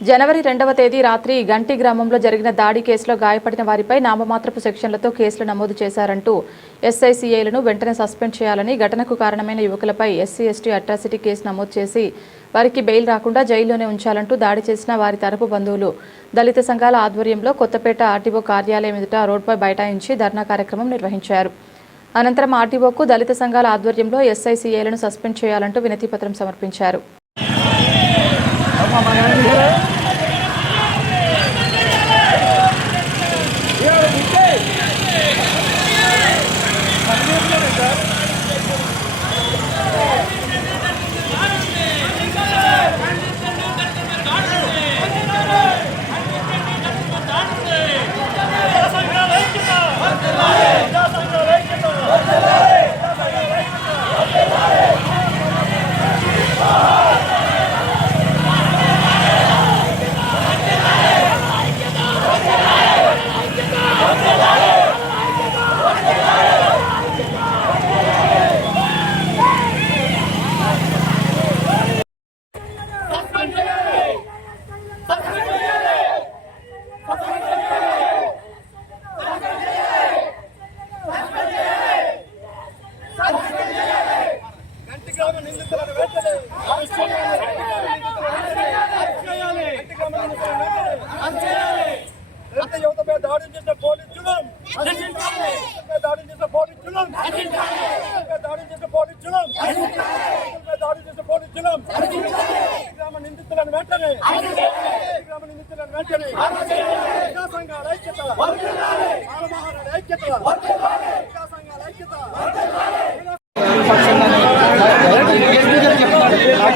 జనవరి 2వ తేదీ రాత్రి గంటి గ్రామంలో జరిగిన దాడి కేసులో గాయపడిన వారిపై నామమాత్రపు సెక్షన్లతో కేసులు నమోదు చేశారంటూ ఎస్ఐసిఐలను వెంటనే సస్పెండ్ చేయాలని, ఘటనకు కారణమైన యువకులపై ఎస్సీ/ఎస్టీ అట్రాసిటీ కేసు నమోదు చేసి వారికి బెయిల్ రాకుండా జైల్లోనే ఉంచాలంటూ దాడి చేసిన వారి తరపు బంధువులు దళిత సంఘాల ఆధ్వర్యంలో కొత్తపేట ఆర్టీఓ కార్యాలయం ఎదుట రోడ్డుపై బైఠాయించి ధర్నా కార్యక్రమం నిర్వహించారు. అనంతరం ఆర్టీఓకు దళిత సంఘాల ఆధ్వర్యంలో ఎస్ఐసిఐలను సస్పెండ్ చేయాలంటూ వినతిపత్రం సమర్పించారు.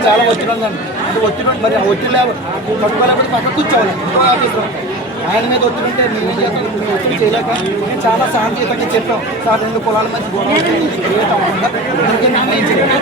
చాలా ఒత్తిడి మరి ఒత్తిడి పట్టుకోలేకపోతే పక్కన కూర్చోవాలి. ఆయన మీద ఒత్తిడి నేనేం చేస్తాను, ఒత్తిడి చేయలేక నేను చాలా శాంతియుతంగా చెప్పాం. సార్ 2 కులాల మధ్య గొడవ క్రియేట్ అవ్వకుండా నిర్ణయం చేయాలి.